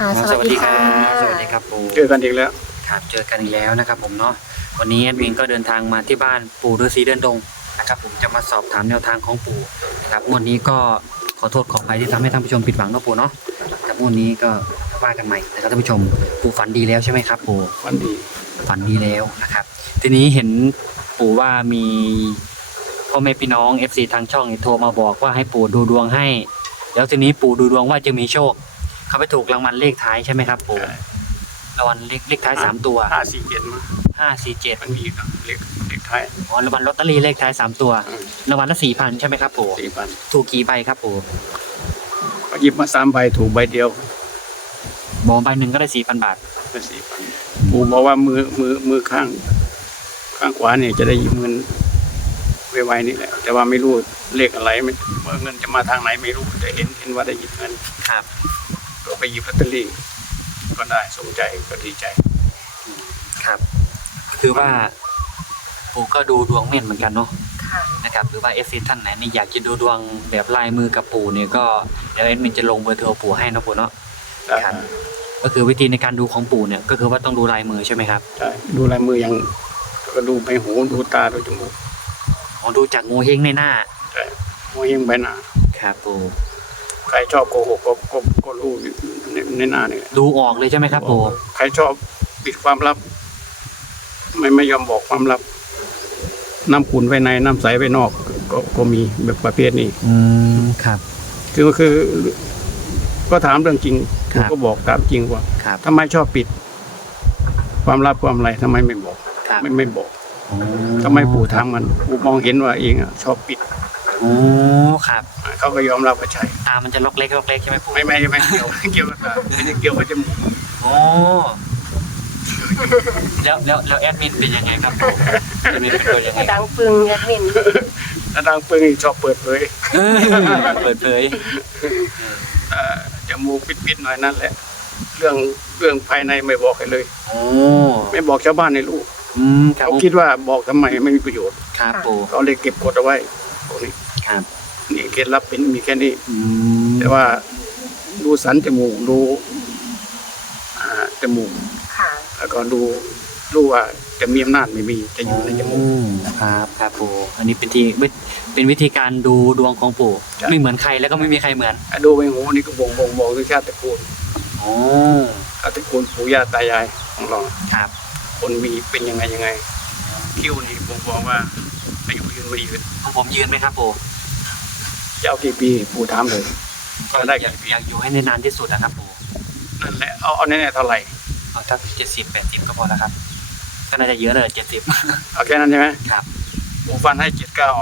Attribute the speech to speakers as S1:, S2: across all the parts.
S1: สวัสดีครับสวัสดีครับปู่
S2: เจอกันอีกแล้ว
S1: ครับเจอกันอีกแล้วนะครับผมเนาะวันนี้แอดมินก็เดินทางมาที่บ้านปู่ฤาษีเดินดงนะครับผมจะมาสอบถามแนวทางของปู่นะครับงวดนี้ก็ขอโทษขออภัยที่ทำให้ท่านผู้ชมผิดหวังเนาะปู่เนาะกับงวดนี้ก็ว่ากันใหม่นะครับท่านผู้ชมปู่ฝันดีแล้วใช่ไหมครับปู่
S2: วันดี
S1: ฝันดีแล้วนะครับทีนี้เห็นปู่ว่ามีพ่อแม่พี่น้อง FC ทางช่องโทรมาบอกว่าให้ปู่ดูดวงให้แล้วทีนี้ปู่ดูดวงว่าจะมีโชคเขาไปถูกรางวัลเลขท้ายใช่ไหมครับปู่รางวัลเลขท้าย3 ตัว
S2: 547มา
S1: 547
S2: มันมีครับเลขท้าย
S1: อ๋อรางวัลลอตเตอรี่เลขท้าย3 ตัวรางวัลละ 4,000 ใช่ไหมครับปู่
S2: 4,000
S1: ถูกกี่ใบครับปู่
S2: ก็หยิบมา3 ใบถูกใบเดียว
S1: บอกใบหนึ่งก็ได้ 4,000 บาท
S2: เป็น 4,000ปู่บอกว่ามือข้างขวาเนี่ยจะได้หยิบเงินไวๆนี่แหละแต่ว่าไม่รู้เลขอะไรไม่เงินจะมาทางไหนไม่รู้แต่เห็นว่าได้หยิบเงิน
S1: ครับ
S2: ก็ไปหยิบลอตเตอรี่ก็ได้สมใจก็ดีใจ
S1: ครับคือว่าปู่ก็ดูดวงแม่นเหมือนกันเนาะนะครับหรือว่า FC ท่านไหนนี่อยากจะดูดวงแบบลายมือกับปู่เนี่ยก็เดี๋ยวแอดมินจะลงเบอร์โทรปู่ให้นะปู่เนาะครับก็คือวิธีในการดูของปู่เนี่ยก็คือว่าต้องดูลายมือใช่ไหมครับ
S2: ใช่ดูลายมืออย่างก็ดูใบหูดูตาดูจมูก
S1: อ๋อดูจากงูเฮงในหน้า
S2: ใช่งูเฮงใบหน้า
S1: ครับปู่
S2: ใครชอบโกหกก็รู้ในหน้าเนี่ย
S1: ดูออกเลยใช่ไหมครับปู่
S2: ใครชอบปิดความลับไม่ยอมบอกความลับน้ำขุ่นไว้ในน้ำใสไว้นอกก็มีแบบประเภทนี้
S1: ครับ
S2: คือก็ถามเรื่องจริงก็บอกตามจริงว่าทำไมชอบปิดความลับความอะไรทำไมไม่บอกไม่บอกทำไมปู่ทางมันปู่มองเห็นว่าเองอ่ะชอบปิด
S1: โอ้ครับ
S2: เขาก็ยอมรับว่าใช่
S1: ตามันจะล็อกเล็กใช่ไหมปู่
S2: ไม่เกี่ยวกับตาไม่เกี่ยวกับจมูก
S1: โอ้แล้วแอดมินเป็นยังไงครับปู่แอดมินเป็นตัวยังไง
S3: ดังปึงแอดมิน
S2: ดังปึงชอบเปิดเผยจมูกปิดหน่อยนั่นแหละเรื่องภายในไม่บอกใครเลยไม่บอกชาวบ้านในลูกเขาคิดว่าบอกทำไมไม่มีประโยชน์
S1: ครับปู่
S2: เขาเลยเก็บกดเอาไว้ตรงนี้
S1: ครับ
S2: นี่เคล็ดลับเป็นมีแค่นี้แต่ว่าดูสันจมูกดูจมูกแล้วก็ดูว่าจะมีอำนาจไม่มีจะอยู่ในจมูก
S1: ครับปู่อันนี้เป็นวิธีการดูดวงของปู่ไม่เหมือนใครแล้วก็ไม่มีใครเหมือน
S2: ดูไปหูนี่ก็บ่งบอกถึงชาติตระกูลชาติตระกูลปู่ย่าตายายของเรา
S1: ครับ
S2: คนมีเป็นยังไงคิ้วนี่บ่งบอกว่าอายุยืนไม่ยืน
S1: ของผมยืนไหมครับปู่
S2: จะเอากี่ปีปู่ถามเลย
S1: ก็ได้อยากอยู่ให้นานที่สุดนะครับปู่
S2: นั่นแหละเอาแน่ๆเท่าไหร่
S1: เอาสัก70-80ก็พอแล้วครับก็น่าจะเยอะเลย70
S2: เอาแค่นั้นใช่ไหม
S1: ครับ
S2: ปู่ฟันให้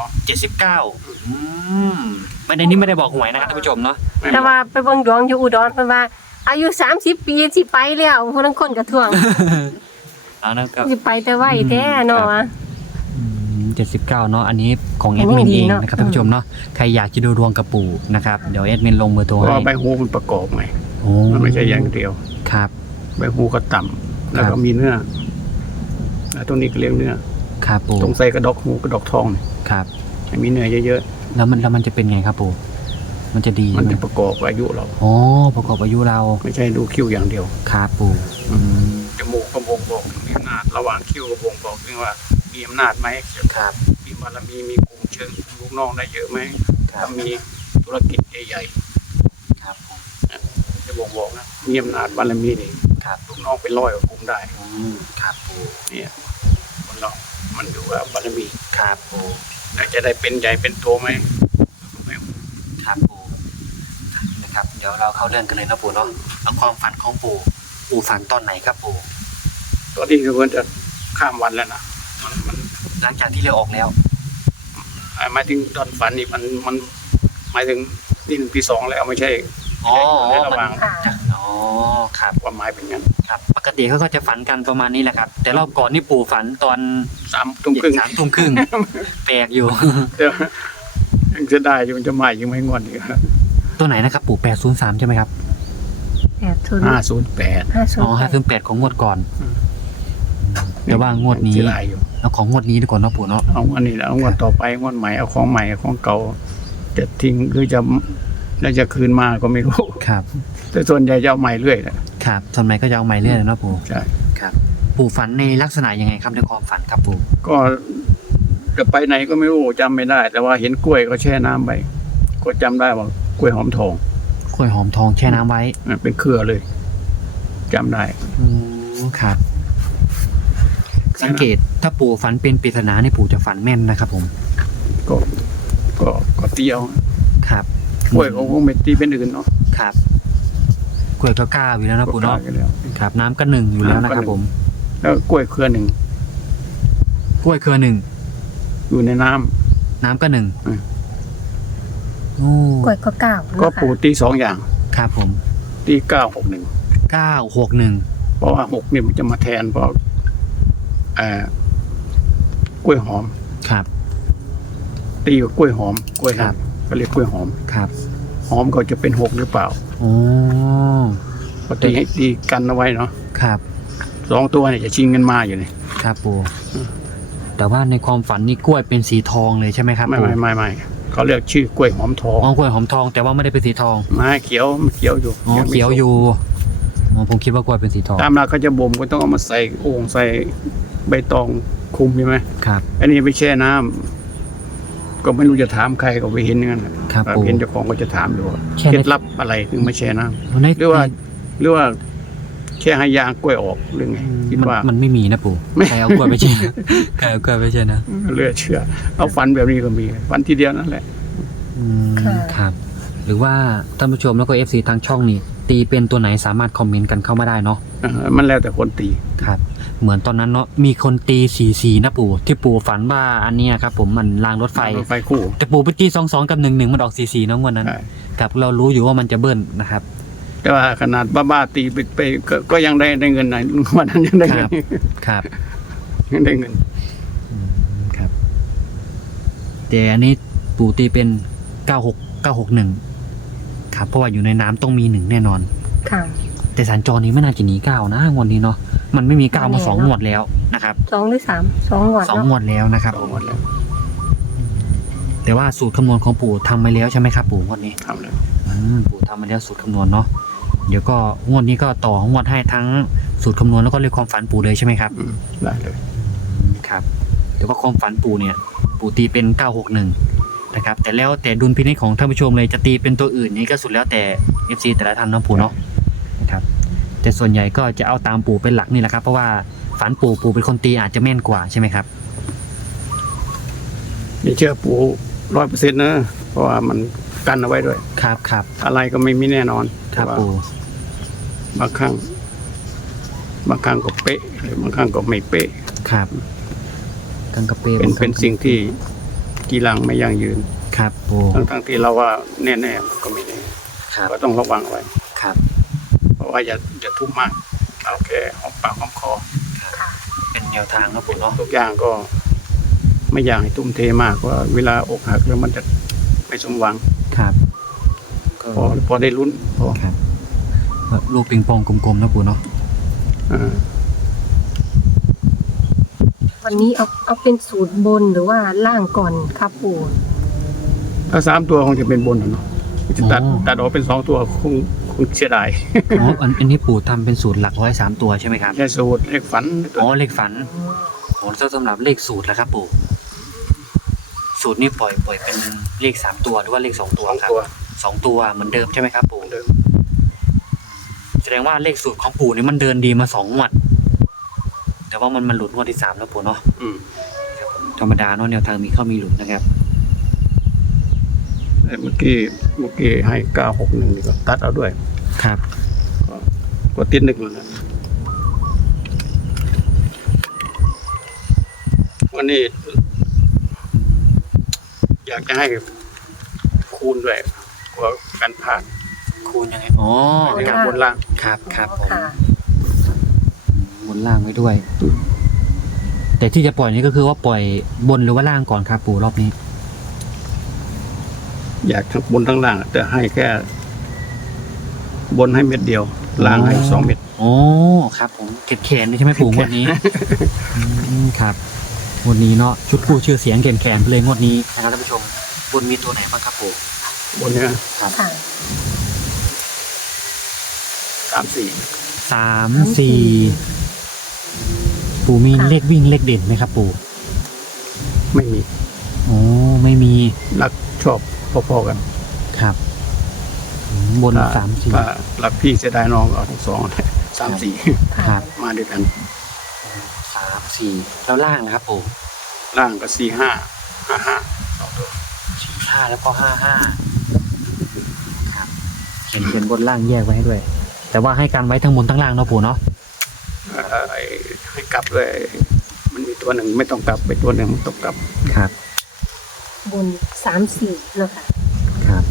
S1: 79ไม่ได้นี่ไม่ได้บอกหวยนะครับท่านผู้ชมเนาะ
S3: แต่ว่าไปเบิ่งดวงอยู่อุดรเพิ่นว่าอายุ30 ปีสิไปแล้วผู้นั้นคนกระท่วง
S1: นั่นก็
S3: สิไปแต่ไว้แท้เนาะ
S1: 79เนาะอันนี้ของแอดมินเองนะครับท่านผู้ชมเนาะใครอยากจะดูดวงกับปู่นะครับเดี๋ยวแอดมินลงเบอร์โทรให้
S2: ใบหูมันประกอบไงมันไม่ใช่อย่างเดียว
S1: ครับ
S2: ใบหูก็ต่ำแล้วก็มีเนื้อตรงนี้ก็เรียกเนื้อ
S1: ครับปู่
S2: ตรงใส่กระดกหูกระดกทอง
S1: ครับ
S2: มีเนื้อเยอะ
S1: ๆแล้วมันจะเป็นไงครับปู่มันจะดี
S2: มันจะประกอบอายุเรา
S1: ประกอบอายุเรา
S2: ไม่ใช่ดูคิ้วอย่างเดียว
S1: ครับปู่
S2: จมูกก็บ่งบอกมีอำนาจระหว่างคิ้วก็บ่งบอกถึงว่ามีอำนาจไหม
S1: ครับ
S2: มีบารมีมีกลุ่มเชิงลูกน้องได้เยอะไหมถ้ามีธุรกิจใหญ่
S1: ๆครับ
S2: จะบ่งบอกนะมีอำนาจบารมีนี่ลูกน้องเป็น100 กว่ากลุ่มได้
S1: ครับปู่
S2: เนี่ยคนเรามันอยู่กับบารมี
S1: ครับปู่
S2: จะได้เป็นใหญ่เป็นโตไหม
S1: ครับปู่นะครับเดี๋ยวเราเข้าเรื่องกันเลยนะปู่เนาะเอาความฝันของปู่ฝันตอนไหนครับปู่
S2: ตอนที่ควรจะข้ามวันแล้วนะมัน
S1: หลังจากที่เราออกแล้ว
S2: หมายถึงตอนฝันนี่มันหมายถึงที่1 ที่ 2แล้วไม่ใช่
S1: ใน
S2: ระหว่าง
S1: ครับ
S2: ความหมายเป็นงั้น
S1: ครับปกติเขาก็จะฝันกันประมาณนี้แหละครับแต่รอบก่อนนี่ปู่ฝันตอน
S2: 3 ทุ่มครึ่ง
S1: แปลกอยู่
S2: ยังจะได้อยู่มันจะใหม่ยังไม่งอนอีก
S1: ตัวไหนนะครับปู่803ใช่ไหมครับ
S2: 508
S1: 508ของงวดก่อนเดี๋ยวว่างวดนี้เอาของงวดนี้ดีกว่าเนาะปู่เนาะ
S2: เอาอันนี้แล้วงวดต่อไปงวดใหม่เอาของใหม่ของเก่าจะทิ้งหรือจะคืนมาก็ไม่รู้
S1: ครับ
S2: แต่ส่วนใหญ่จะเอาใหม่เรื่อยแหละ
S1: ครับส่วนใหญ่ก็จะเอาไม้เลื่อยเนาะปู่
S2: ใช่
S1: ครับปู่ฝันในลักษณะยังไงครับในความฝันครับปู่
S2: ก็จะไปไหนก็ไม่รู้จำไม่ได้ แต่ว่าเห็นกล้วยก็แช่น้ำไปก็จำได้ว่ากล้วยหอมทอง
S1: กล้วยหอมทองแช่น้ำไว้
S2: เป็นเครือเลยจำได้
S1: ครับ สังเกตถ้าปู่ฝันเป็นปริศนาเนี่ยปู่จะฝันแม่นนะครับผม
S2: ก็ก็เตี้ยว
S1: ครับ
S2: กล้วยเขาคงไม่ตีเป็นอื่นเนาะ
S1: ครับกล้วยก็ก้าวอยู่แล้วนะปู่เนาะ
S2: ก็กล้กันแล้ว
S1: ครับน้ำก็หนึ่งอยู่แล้วนะครับผม
S2: แล้วกล้วยเครือหนึ่ง
S1: กล้วยเครือหนึ่ง
S2: อยู่ในน้ำ
S1: น้ำก็หนึ่ง
S2: อืม
S1: โอ้
S3: กล้วยก็เก้า
S2: ก็
S3: นะคะ
S2: ปูตี2อย่าง
S1: ครับผม
S2: ตี961
S1: 961
S2: เพราะว่า6นี่มันจะมาแทนเพราะกล้วยหอม
S1: ครับ
S2: ตีกับกล้วยหอมกล้วย
S1: ครับ
S2: ก็เรียกกล้วยหอม
S1: ครับ
S2: หอมก็จะเป็น6หรือเปล่า
S1: โอ้
S2: ก็ตีให้ตีกันเอาไว้เนาะ
S1: ครับ
S2: 2ตัวเนี่ยจะชิงกันมาอยู่นี่
S1: ครับปู่แต่ว่าในความฝันนี่กล้วยเป็นสีทองเลยใช่ไหมครับ
S2: ไม่
S1: ปู่
S2: ไม่เขาเรียกชื่อกล้วยหอมทอง
S1: อ๋อกล้วยหอมทอง แต่ว่าไม่ได้เป็นสีทอง
S2: ไม้เขียวมันเขียวอยู่
S1: อ๋อ
S2: งไม่
S1: เขียว
S2: สุก
S1: อยู่อ๋อผมคิดว่ากล้วยเป็นสีทอง
S2: ตามหลักเขาจะบ่มก็ต้องเอามาใส่โอ่งใส่ใบตองคุมใช่ไหม
S1: ครับ
S2: อันนี้ไปแช่น้ำก็ไม่รู้จะถามใครก็ไปเห็นอย่างนั้นน่ะ
S1: ครับปู่
S2: เห็นเจ้าของก็จะถามดูว่า
S1: แช่
S2: เค
S1: ใน
S2: ล็ดลับอะไรถึงมาแช่น้ำ
S1: ใน
S2: หรือว่าแค่ให้ยางกล้วยออกหรือไงคิดว่า
S1: มันไม่มีนะปู่
S2: ไม่
S1: ใครเอากล้วยไปใช่นะใครเอากล้วยไปใช่นะ
S2: เลือเชื่อเอาฟันแบบนี้ก็มีฟันทีเดียวนั่นแหละ
S1: ครับ หรือว่าท่านผู้ชมแล้วก็ FC ทางช่องนี่ตีเป็นตัวไหนสามารถคอมเมนต์กันเข้ามาได้เนาะ
S2: มันแล้วแต่คนตี
S1: ครับ เหมือนตอนนั้นเนาะมีคนตี44นะปู่ที่ปู่ฝันว่าอันเนี้ยครับผมมันรางรถไฟ
S2: ไฟคู่
S1: แต่ปู่ไปตี22กับ11มันออก44เนาะงวดนั้น
S2: ใช่
S1: ครับเรารู้อยู่ว่ามันจะเบิ้ลนะครับ
S2: แต่ว่าขนาดบ้าๆตีไปก็ยังได้เงินไหนวันนั้นยังได้เงิน
S1: ครับ
S2: ยังได้เงิน
S1: ครับ แต่อันนี้ปู่ตีเป็น96961ครับเพราะว่าอยู่ในน้ำต้องมี1แน่นอน
S3: ค่ะ
S1: แต่สัญจรนี้ไม่น่าจะหนี9นะงวดนี้เนาะมันไม่มี9มา2งวดแล้วนะครับ
S3: 2 หรือ 3 2หวด
S1: 2
S3: เนาะ
S1: งวดแล้วนะครับ
S2: หมดแล้ว
S1: แต่ว่าสูตรคำนวณของปู่ทำไปแล้วใช่ไหมครับปู่งวดนี้
S2: ทำแล้ว
S1: ปู่ทำไปแล้วสูตรคำนวณเนาะเดี๋ยวก็งวดนี้ก็ต่องวดให้ทั้งสูตรคำนวณแล้วก็เลขความฝันปู่เลยใช่ไหมครับ
S2: ได้เลย
S1: ครับแต่ว่าความฝันปู่เนี่ยปู่ตีเป็น961นะครับแต่แล้วแต่ดุลพินิจของท่านผู้ชมเลยจะตีเป็นตัวอื่นนี่ก็สุดแล้วแต่ FC แต่ละท่านเนาะปู่เนาะนะครับแต่ส่วนใหญ่ก็จะเอาตามปู่เป็นหลักนี่แหละครับเพราะว่าฝันปู่เป็นคนตีอาจจะแม่นกว่าใช่ไหมครับ
S2: นี่เชื่อปู100%นะเพราะว่ามันกันเอาไว้ด้วย
S1: ครับครับ
S2: อะไรก็ไม่มีแน่นอน
S1: ครับ
S2: เพาะว่า
S1: ปู่
S2: บางครั้งก็เป๊ะบางครั้งก็ไม่เป๊ะ
S1: ครับกังกะเป
S2: เป็นสิ่งที่กีรังไม่ยั่งยืน
S1: ครับปู่
S2: ทั้งที่เราว่าแน่ๆมันก็ไม่แน่
S1: ครับ
S2: ก็ต้องระวังไว้
S1: ครับ
S2: เพราะว่าอย่าทุ่มมากเอาแค่หอมปากหอมคอ
S3: ค่ะ
S1: เป็นแนวทางนะปู่เนาะ
S2: ทุกอย่างก็ไม่อยากให้ทุ่มเทมากว่าเวลาอกหักแล้วมันจะไม่สมหวัง
S1: ครับก็
S2: พอได้ลุ้นพอ
S1: ครับลูกปิงปองกลมๆนะปู่เนาะ
S2: อ่า
S3: วันนี้เอาเป็นสูตรบนหรือว่าล่างก่อนครับปู่
S2: ถ้า3 ตัวคงจะเป็นบนอะเนาะจะตัดออกเป็น2 ตัวคงเสียดาย
S1: อ๋ออันนี้ปู่ทำเป็นสูตรหลัก103ตัวใช่ไหมครับ
S2: แค่สูตรเลขฝัน
S1: อ๋อเลขฝันโอ้สำหรับเลขสูตรแล้วครับปู่สูตรนี่ปล่อยเป็นเลข3ตัวหรือว่าเลข2ตัว
S2: 2
S1: ครับ
S2: ตัว
S1: 2ตัวเหมือนเดิมใช่ไหมครับปู่
S2: เดิม
S1: แสดงว่าเลขสูตรของปู่นี่มันเดินดีมา2งวดแต่ว่ามันหลุดงวดที่3แล้วปู่เนาะ
S2: อืม
S1: ธรรมดาเนาะแนวทางมีเข้ามีหลุดนะครับ
S2: แต่เมื่อกี้ให้961นี่ก็ตัดเอาด้วย
S1: ครับ
S2: ก็ติด1แล้วนะวันนี้ อยากจะให้คูณด้วยกลัวกันพลาด
S1: คูณยังไงอ๋อ
S2: ใน
S1: ค
S2: กา
S1: รั
S2: ร
S1: บบ
S2: นล่าง
S1: ครับครับผม
S3: ค่ะ
S1: บนล่างไว้ด้วย แต่ที่จะปล่อยนี่ก็คือว่าปล่อยบนหรือว่าล่างก่อนครับปู่รอบนี้
S2: อยากทั้งบนทั้งล่าง แต่ให้แค่ บนให้เม็ดเดียว ล่างให้2 เม็ด
S1: โอ้ครับผมแขนนี่ใช่ไหมปู่งวดนี้ครับงวดนี้เนาะชุดผู้ชื่อเสียงแขนเลยงวดนี้นะครับท่านผู้ชมบนมีตัวไหนบ้างครับปู่
S2: บนเนี้ย
S1: ครับ
S3: ค่ะ
S2: 3-4
S1: 3 4ปู่มีเลขวิ่งเลขเด่นไหมครับปู่
S2: ไม่มี
S1: โอ้ไม่มี
S2: รักชอบพอๆกัน
S1: ครับบน
S2: ถ้
S1: 3
S2: ถ้ารักพี่เสียดายน้องเอาทั้งสอง 3 4
S1: 4ครับ
S2: มาด้วยกัน
S1: 3 4แล้วล่างนะครับปู่
S2: ล่างก็4 5 5 5 2ตัว
S1: 4 5แล้วก็5 5ครับเขียนบนล่างแยกไว้ให้ด้วย แต่ว่าให้การไว้ทั้งบนทั้งล่างเนาะปู่เนาะ
S2: ให้กลับเลยมันมีตัวหนึ่งไม่ต้องกลับไปตัวหนึ่งมันต้องกลับ
S1: ครับ
S3: บน3-4เนาะค่ะ
S1: ครับ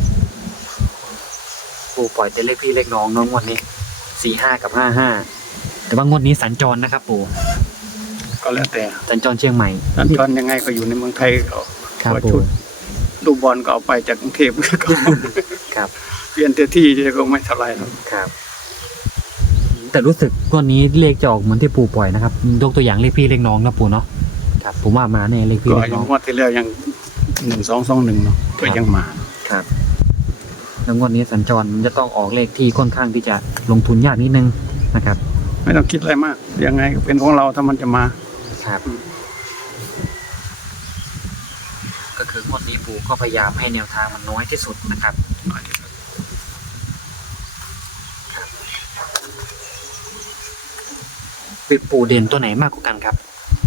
S1: ปู่ปล่อยแต่เลขพี่เลขน้องน้องงวดนี้45กับ55แต่ว่างวดนี้สัญจรนะครับปู่
S2: ก็แล้วแต่
S1: สัญจรเชียงใหม่
S2: สัญจรยังไงก็อยู่ในเมืองไทยก็
S1: ครับ
S2: ก็
S1: ปู่
S2: ชุดดูบอลก็เอาไปจากกรุงเทพ ก็
S1: ครับ
S2: เปลี่ยนแต่ที่ก็ไม่เท่าไหรหรอก
S1: ครับ แต่รู้สึกงวดนี้เลขจะออกเหมือนที่ปู่ปล่อยนะครับยกตัวอย่างเลขพี่เลขน้องนะปู่เนาะครับผมว่ามาแน่เลขพี่
S2: ก็
S1: เลข
S2: อ
S1: น้
S2: ย่า
S1: อง ง
S2: งวดที่แล้วยัง1221เนาะก็ยังมา
S1: ครับแล้วงวดนี้สัญจรมันจะต้องออกเลขที่ค่อนข้างที่จะลงทุนยากนิดนึงนะครับ
S2: ไม่ต้องคิดอะไรมาก ยังไงก็เป็นของเราถ้ามันจะมา
S1: ครับก็คืองวดนี้ปู่ก็พยายามให้แนวทางมันน้อยที่สุดนะครับเป็นปู่เด่นตัวไหนมากกว่ากันครับ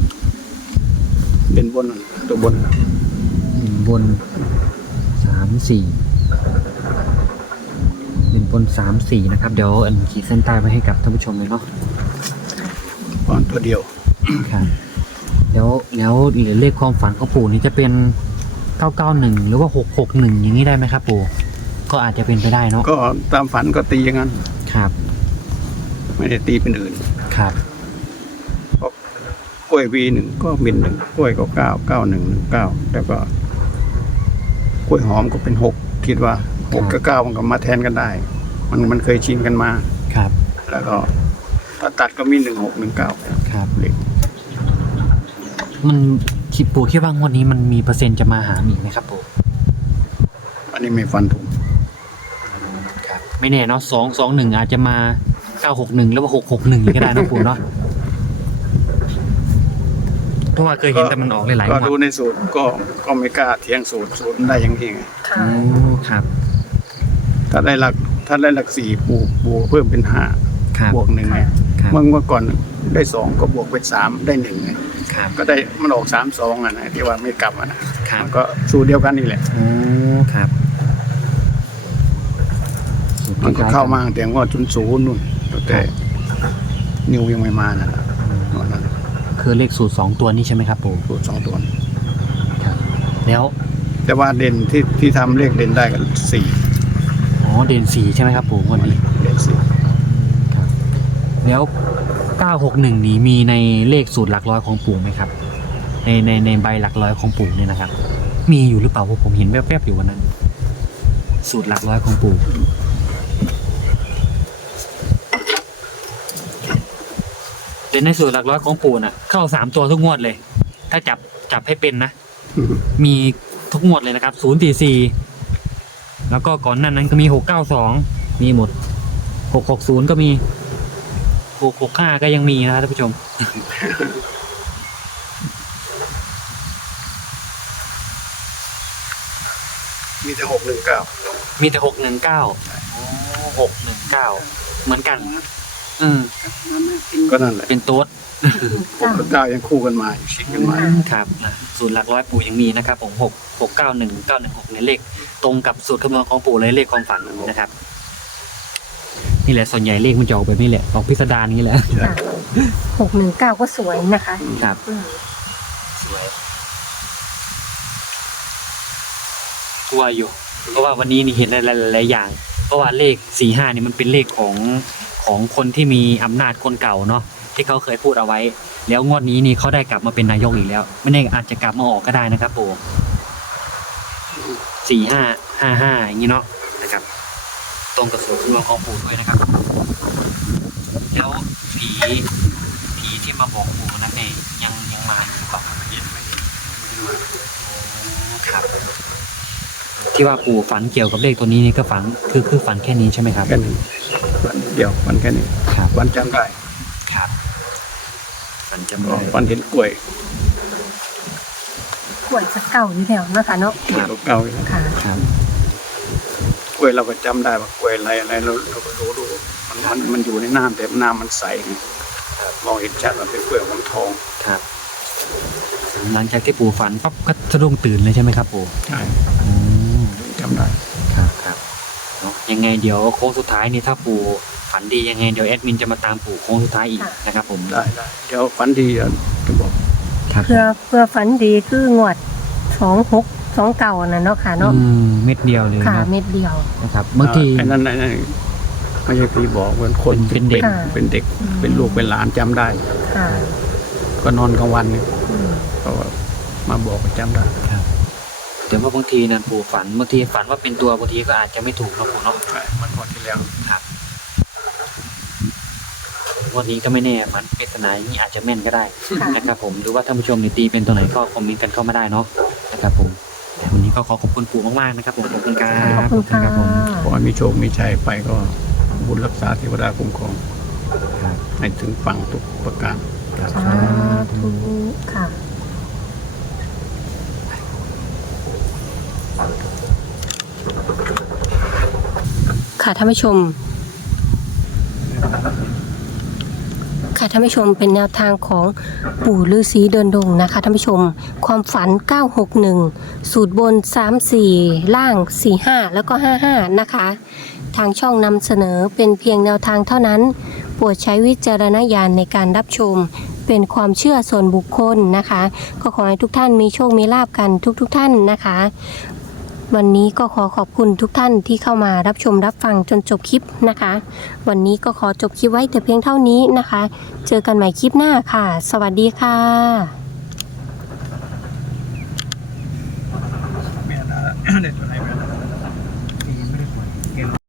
S2: เป็นบนนั่นตัวบนน่ะ
S1: บน3 4เป็นบน3 4นะครับเดี๋ยวอันขีดเส้นใต้ไว้ให้กับท่านผู้ชมเลยเนาะ
S2: ตอนตัวเดียว
S1: ครับแล้วเหลือเลขความฝันของปู่นี่จะเป็น991หรือว่า661อย่างนี้ได้ไหมครับปู่ก็อาจจะเป็นไปได้เนาะ
S2: ก็ตามฝันก็ตีอย่างนั้น
S1: ครับ
S2: ไม่ได้ตีเป็นอื่น
S1: ครับ
S2: เพราะกล้วยวี1ก็มิน1กล้วยก็99119แล้วก็กล้วยหอมก็เป็น6คิดว่า6กับ9มันก็มาแทนกันได้ มันเคยชินกันมา
S1: ครับ
S2: แล้วก็ถ้าตัดก็มี1619
S1: ครับ
S2: เลข
S1: มันคิดปู่คิดว่างวดนี้มันมีเปอร์เซ็นต์จะมาหาอีกไหมครับปู่
S2: อันนี้ไม่ฟันถุง
S1: ครับไม่แน่เนาะ221อาจจะมา961หรือว่า661ก็ได้นะปู่เนาะเพราะว่าเคยเห็นแต่มันออกหลายๆ
S2: ก็
S1: งว
S2: ดู
S1: ด
S2: ในสูตรก็ไม่กล้าเถียงสูตรมันได้อย่างนี้ไง
S3: ค่ะ
S1: โอ้ครับ
S2: ถ้าได้หลัก4ปูเพิ่มเป็น5
S1: ครับ
S2: บวก1ไง
S1: ครับ
S2: เมื่อก่อนได้2ก็บวกเป็น3ได้1ไง
S1: ครับ
S2: ก็ได้มันออก3-2อ่ะนะที่ว่าไม่กลับอ่ะนะครับ มันก็สูตรเดียวกันนี่แหละ
S1: โอ้ครับ
S2: มันก็เข้ามาตั้งแต่ว่า00นู่นแต่นิวยังไม่มานะตอนนั้น
S1: คือเลขสูตร2ตัวนี้ใช่ไหมครับปู่
S2: สูตร2ตัว
S1: ครับแล้ว
S2: แต่ว่าเด่นที่ทำเลขเด่นได้กัน4
S1: อ๋อเด่น4ใช่ไหมครับปู่งวันนี้
S2: เด่น4
S1: ครับแล้ว961นี้มีในเลขสูตรหลักร้อยของปู่ไหมครับในใบหลักร้อยของปู่เนี่ยนะครับ มีอยู่หรือเปล่าเพราะผมเห็นแวบๆอยู่วันนั้น สูตรหลักร้อยของปู่แต่ในสูตรหลักร้อยของปู่น่ะเข้า3ตัวทุกงวดเลย ถ้าจับให้เป็นนะ มีทุกงวดเลยนะครับ044แล้วก็ก่อนหน้านั้นก็มี692มีหมด660ก็มี665ก็ยังมีนะครับท่านผู้ชม
S2: มีแต่619
S1: มีแต่619เหมือนกัน
S2: ก็นั่นแหละ
S1: เป็นโต๊ด
S2: 6กับ9ยังคู่กันมาอยู่ชิดกันมา
S1: ครับสูตรหลักร้อยปู่ยังมีนะครับผม6691916ในเลขตรงกับสูตรคำนวณของปู่เลยเลขความฝันนะครับ นี่แหละส่วนใหญ่เลขมันจะออกแบบนี้แหละออกพิสดารนี้แหละ
S3: 619ก็สวยนะคะ
S1: ครับ
S3: อืม
S1: สวยกลัวอยู่ เพราะว่าวันนี้นี่เห็นหลายๆอย่าง เพราะว่าเลข45นี่มันเป็นเลขของคนที่มีอำนาจคนเก่าเนาะที่เขาเคยพูดเอาไว้ แล้วงวดนี้นี่เขาได้กลับมาเป็นนายกอีกแล้ว ไม่แน่อาจจะกลับมาออกก็ได้นะครับปู่4555อย่างนี้เนาะนะครับ ตรงกับสูตรคำนวณของปู่ด้วยนะครับ แล้วผีที่มาบอกปู่นั้นเนี่ยยังมาอยู่หรือเปล่าครับ ครับที่ว่าปู่ฝันเกี่ยวกับเลขตัวนี้นี่ก็ฝันคือฝันแค่นี้ใช่ไหมครับ
S2: แค่นี้วันเดียววันแค่นี้
S1: ครับ
S2: วันจำได้
S1: ครับฝันจำ
S2: ก็
S1: ได้
S2: วันเห็นกล้วย
S3: กล้วยจะเก่าอยู่แล้วเนาะค่ะเนาะ
S2: เก่าๆอยู่
S3: ค่ะ
S1: ครับ
S2: กล้วยเราก็จำได้ว่ากล้วยอะไรเราก็รู้มันอยู่ในน้ำแต่น้ำมันใสไงมองเห็นชัดว่าเป็นกล้วยหอมทอง
S1: ครับ หลังจากที่ปู่ฝันปั๊บก็สะดุ้งตื่นเลยใช่ไหมครับปู่
S2: ใช่
S1: อืม
S2: จำได้
S1: ครับครับเนาะยังไงเดี๋ยวโค้งสุดท้ายนี่ถ้าปู่ฝันดียังไงเดี๋ยวแอดมินจะมาตามปู่โค้งสุดท้ายอีกนะครับผม
S2: ได้เดี๋ยวฝันดีจะบอก
S1: ครับ
S3: เพื่อฝันดีคืองวด2629น่ะเนาะค่ะเนาะ
S1: เม็ดเดียวเลย
S3: ค่ะ
S1: เนาะ
S3: เม็ดเดียว
S1: นะครับบางที
S2: ไอ้นั่นไม่ใช่พี่บอกเป็นคน
S1: เป็นเด็ก
S2: เป็นเด็กเป็นลูกเป็นหลานจำได้
S3: ค่ะ
S2: ก็นอนกลางวันเนี่ย
S3: อืม
S2: ก็มาบอกว่าจำได้
S1: ครับแต่ว่าบางทีนั่นปู่ฝันบางทีฝันว่าเป็นตัวบางทีก็อาจจะไม่ถูกนะปู่เนาะ
S2: ใช่มันหมดที่แล้ว
S1: ครับวันนี้ก็ไม่แน่มันปริศนาอย่างนี้อาจจะแม่นก็ได้
S3: ค่ะ
S1: นะครับผมหรือว่าท่านผู้ชมนี่ตีเป็นตัวไหนก็คอมเมนต์กันเข้ามาได้เนาะนะครับผมวันนี้ก็ขอขอบคุณปู่มากๆนะครับผมขอบคุณครับ
S3: ขอบคุณค่ะ
S1: รับผม
S2: ขอให้มีโชคมีชัยไปก็บุญรักษาเทวดาคุ้มครอง
S1: ครับ
S2: ให้ถึงฝั่งทุกประการ
S1: ครับ
S3: สาธุค่ะ ค่ะท่านผู้ชม ค่ะท่านผู้ชมเป็นแนวทางของปู่ฤาษีเดินดงนะคะท่านผู้ชมความฝัน 961 สูตรบน 34 ล่าง 45 แล้วก็ 55 นะคะ ทางช่องนำเสนอเป็นเพียงแนวทางเท่านั้นโปรดใช้วิจารณญาณในการรับชมเป็นความเชื่อส่วนบุคคลนะคะ ก็ขอให้ทุกท่านมีโชคมีลาภกันทุกท่านนะคะ วันนี้ก็ขอขอบคุณทุกท่านที่เข้ามารับชมรับฟังจนจบคลิปนะคะ วันนี้ก็ขอจบคลิปไว้แต่เพียงเท่านี้นะคะ เจอกันใหม่คลิปหน้าค่ะ สวัสดีค่ะ
S2: แม่นะเด็ดอะไรแม่นะ